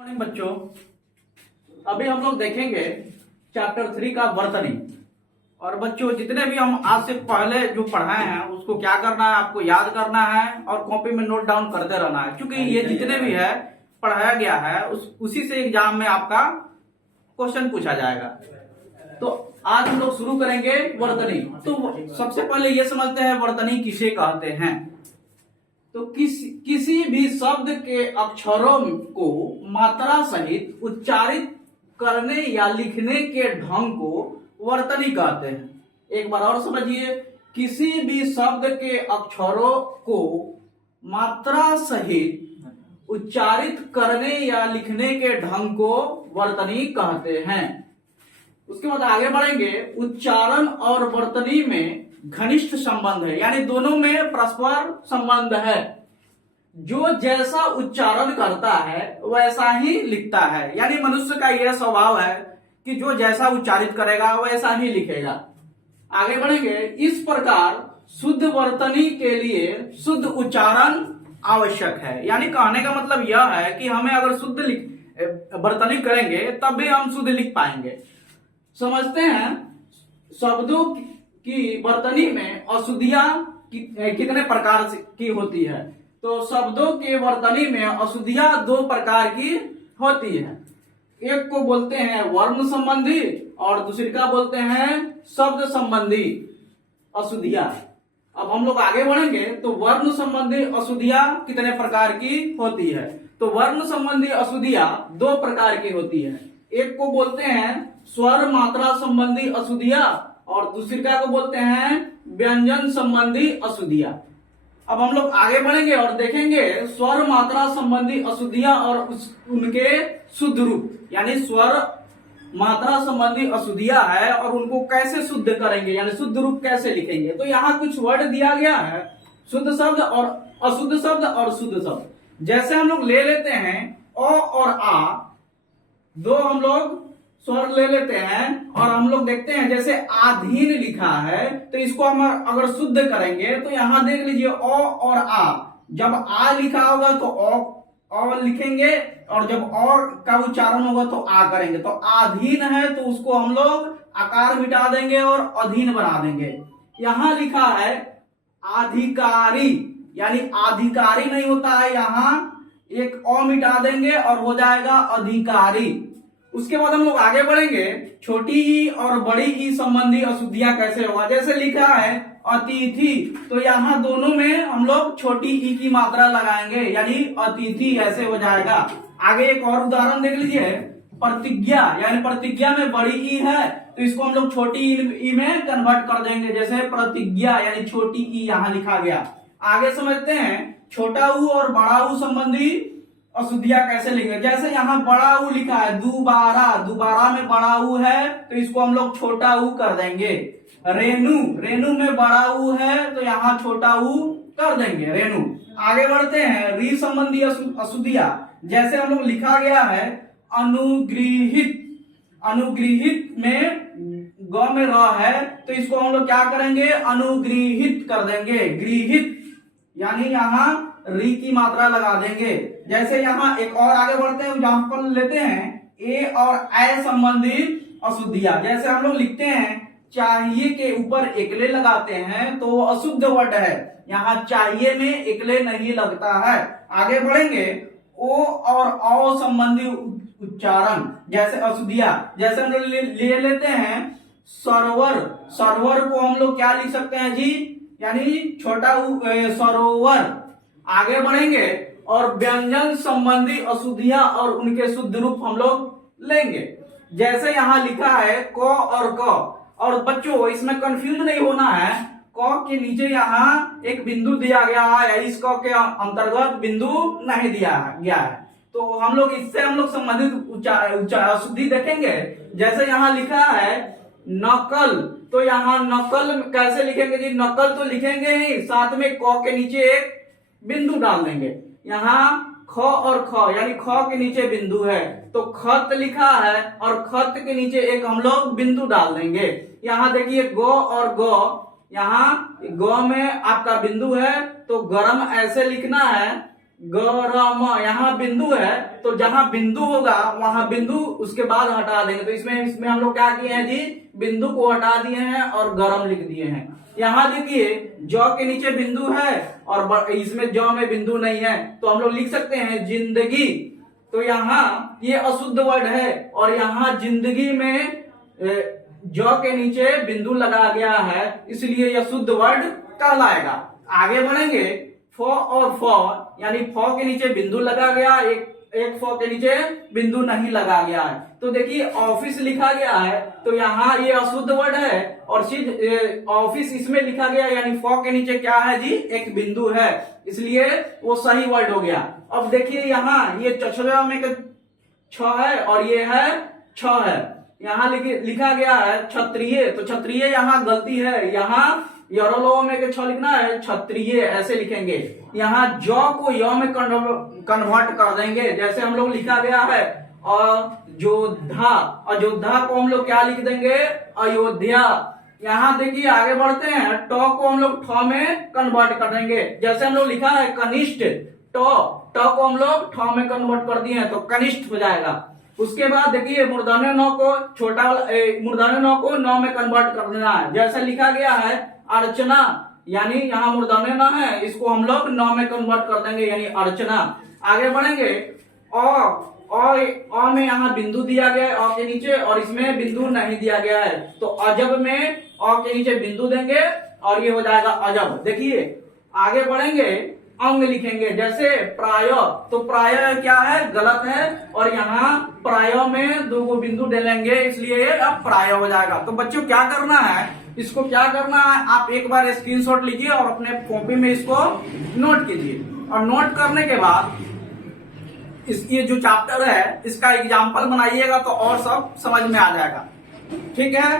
Morning बच्चों, अभी हम लोग देखेंगे चैप्टर 3 का वर्तनी। और बच्चों जितने भी हम आज से पहले जो पढ़ाए हैं उसको क्या करना है, आपको याद करना है और कॉपी में नोट डाउन करते रहना है, क्योंकि ये जितने भी है पढ़ाया गया है उसी से एग्जाम में आपका क्वेश्चन पूछा जाएगा। तो आज हम लोग शुरू करेंगे वर्तनी। तो सबसे पहले ये समझते हैं वर्तनी किसे कहते हैं। तो किसी भी शब्द के अक्षरों को मात्रा सहित उच्चारित करने या लिखने के ढंग को वर्तनी कहते हैं। एक बार और समझिए, किसी भी शब्द के अक्षरों को मात्रा सहित उच्चारित करने या लिखने के ढंग को वर्तनी कहते हैं। उसके बाद आगे बढ़ेंगे। उच्चारण और वर्तनी में घनिष्ठ संबंध है, यानी दोनों में परस्पर संबंध है। जो जैसा उच्चारण करता है वैसा ही लिखता है, यानी मनुष्य का यह स्वभाव है कि जो जैसा उच्चारित करेगा वैसा ही लिखेगा। आगे बढ़ेंगे। इस प्रकार शुद्ध वर्तनी के लिए शुद्ध उच्चारण आवश्यक है, यानी कहने का मतलब यह है कि हमें अगर शुद्ध वर्तनी करेंगे तब भी हम शुद्ध लिख पाएंगे। समझते हैं शब्दों की वर्तनी में अशुद्धियां कितने प्रकार की होती है। तो शब्दों के वर्तनी में अशुद्धियां दो प्रकार की होती है। एक को बोलते हैं वर्ण संबंधी और दूसरी का बोलते हैं शब्द संबंधी अशुद्धियां। अब हम लोग आगे बढ़ेंगे। तो वर्ण संबंधी अशुद्धियां कितने प्रकार की होती है। तो वर्ण संबंधी अशुद्धियां दो प्रकार की होती है। एक को बोलते हैं स्वर मात्रा संबंधी अशुद्धियां और दूसरी को बोलते हैं व्यंजन संबंधी अशुद्धियां। अब हम लोग आगे बढ़ेंगे और देखेंगे स्वर मात्रा संबंधी अशुद्धियां और उनके शुद्ध रूप, यानी स्वर मात्रा संबंधी अशुद्धियां है और उनको कैसे शुद्ध करेंगे, यानी शुद्ध रूप कैसे लिखेंगे। तो यहाँ कुछ वर्ड दिया गया है, शुद्ध शब्द और अशुद्ध शब्द और शुद्ध शब्द। जैसे हम लोग ले लेते हैं अ और आ, दो हम लोग स्वर ले लेते हैं और हम लोग देखते हैं जैसे आधीन लिखा है, तो इसको हम अगर शुद्ध करेंगे तो यहां देख लीजिए अ और आ। जब आ लिखा होगा तो अ लिखेंगे और जब और का उच्चारण होगा तो आ करेंगे। तो आधीन है तो उसको हम लोग आकार मिटा देंगे और अधीन बना देंगे। यहां लिखा है अधिकारी, यानी अधिकारी नहीं होता है, यहां एक अ मिटा देंगे और हो जाएगा अधिकारी। उसके बाद हम लोग आगे बढ़ेंगे। छोटी ई और बड़ी ई संबंधी अशुद्धियां कैसे होगा। जैसे लिखा है अतिथि, तो यहाँ दोनों में हम लोग छोटी ई की मात्रा लगाएंगे, यानी अतिथि ऐसे हो जाएगा। आगे एक और उदाहरण देख लीजिए। प्रतिज्ञा, यानी प्रतिज्ञा में बड़ी ई है तो इसको हम लोग छोटी ई में कन्वर्ट कर देंगे, जैसे प्रतिज्ञा यानी छोटी ई यहाँ लिखा गया। आगे समझते हैं छोटा ऊ और बड़ा ऊ संबंधी अशुद्धियां कैसे लिखेंगे। जैसे यहाँ बड़ा ऊ लिखा है दोबारा, दोबारा में बड़ा ऊ है तो इसको हम लोग छोटा ऊ कर देंगे। रेणु, रेणु में बड़ा ऊ है तो यहाँ छोटा ऊ कर देंगे रेणु। आगे बढ़ते हैं री संबंधी अशुद्धियां। जैसे हम लोग लिखा गया है अनुगृहित, अनुगृहित में ग में र है तो इसको हम लोग क्या करेंगे अनुगृहित कर देंगे। गृहित यानी यहाँ री की मात्रा लगा देंगे। जैसे यहाँ एक और आगे बढ़ते हैं, एग्जाम्पल लेते हैं ए और ए संबंधी अशुद्धियां। जैसे हम लोग लिखते हैं चाहिए के ऊपर एकले लगाते हैं तो अशुद्ध वर्ड है, यहाँ चाहिए में एकले नहीं लगता है। आगे बढ़ेंगे ओ और औ संबंधी उच्चारण जैसे अशुद्धियां। जैसे हम लोग ले लेते हैं सरोवर, सरोवर को हम लोग क्या लिख सकते हैं जी, यानी छोटा सरोवर। आगे बढ़ेंगे और व्यंजन संबंधी अशुद्धियां और उनके शुद्ध रूप हम लोग लेंगे। जैसे यहाँ लिखा है क और क, और बच्चों इसमें कंफ्यूज नहीं होना है। क के नीचे यहाँ एक बिंदु दिया गया है, इस क के अंतर्गत बिंदु नहीं दिया गया है। तो हम लोग इससे हम लोग संबंधित अशुद्धि देखेंगे। जैसे यहाँ लिखा है नकल, तो यहाँ नकल कैसे लिखेंगे जी, नकल तो लिखेंगे ही, साथ में क के नीचे एक बिंदु डाल देंगे। यहाँ ख और ख यानी ख के नीचे बिंदु है तो खत लिखा है और खत के नीचे एक हम लोग बिंदु डाल देंगे। यहाँ देखिए गो और गो, यहाँ गो में आपका बिंदु है तो गरम ऐसे लिखना है, गरम, यहाँ बिंदु है तो जहां बिंदु होगा वहां बिंदु उसके बाद हटा देंगे। तो इसमें हम लोग क्या किए हैं जी, बिंदु को हटा दिए हैं और गरम लिख दिए हैं। यहाँ देखिए जौ के नीचे बिंदु है और इसमें जौ में बिंदु नहीं है, तो हम लोग लिख सकते हैं जिंदगी। तो यहाँ ये अशुद्ध वर्ड है और यहाँ जिंदगी में जौ के नीचे बिंदु लगा गया है, इसलिए यह शुद्ध वर्ड कहलाएगा। आगे बढ़ेंगे, फ और फ, यानी फ के नीचे बिंदु लगा गया, एक फ के नीचे बिंदु नहीं लगा गया है। तो देखिए ऑफिस लिखा गया है तो यहाँ ये अशुद्ध वर्ड है और ऑफिस इसमें लिखा गया, यानी फ के नीचे क्या है जी, एक बिंदु है, इसलिए वो सही वर्ड हो गया। अब देखिए यहाँ ये चछरा में छ है और ये है छ है, यहाँ लिखा गया है क्षत्रिय, तो क्षत्रिय यहाँ गलती है, यहाँ यरो में के छ लिखना है क्षत्रिय ऐसे लिखेंगे। यहाँ जौ को य में कन्वर्ट कर देंगे, जैसे हम लोग लिखा गया है अयोध्या, अयोध्या को हम लोग क्या लिख देंगे, अयोध्या। यहाँ देखिए आगे बढ़ते हैं, ट को हम लोग ठ में कन्वर्ट कर देंगे, जैसे हम लोग लिखा है कनिष्ठ, ट को हम लोग ठ में कन्वर्ट कर दिए तो कनिष्ठ हो जाएगा। उसके बाद देखिए मूर्धन्य न को मूर्धन्य न को न में कन्वर्ट कर देना है, जैसे लिखा गया है अर्चना, यानी यहाँ मूर्धन्य न है, इसको हम लोग न में कन्वर्ट कर देंगे यानी अर्चना। आगे बढ़ेंगे, अ में यहाँ बिंदु दिया गया है अ के नीचे और इसमें बिंदु नहीं दिया गया है, तो अजब में अ के नीचे बिंदु देंगे और ये हो जाएगा अजब। देखिए आगे बढ़ेंगे, अंग लिखेंगे, जैसे प्राय, तो प्राय क्या है, गलत है, और यहाँ प्राय में दो गो बिंदु डालेंगे, इसलिए अब प्राय हो जाएगा। तो बच्चों क्या करना है, इसको क्या करना है, आप एक बार स्क्रीनशॉट लीजिए और अपने कॉपी में इसको नोट कीजिए, और नोट करने के बाद ये जो चैप्टर है इसका एग्जाम्पल बनाइएगा तो और सब समझ में आ जाएगा। ठीक है।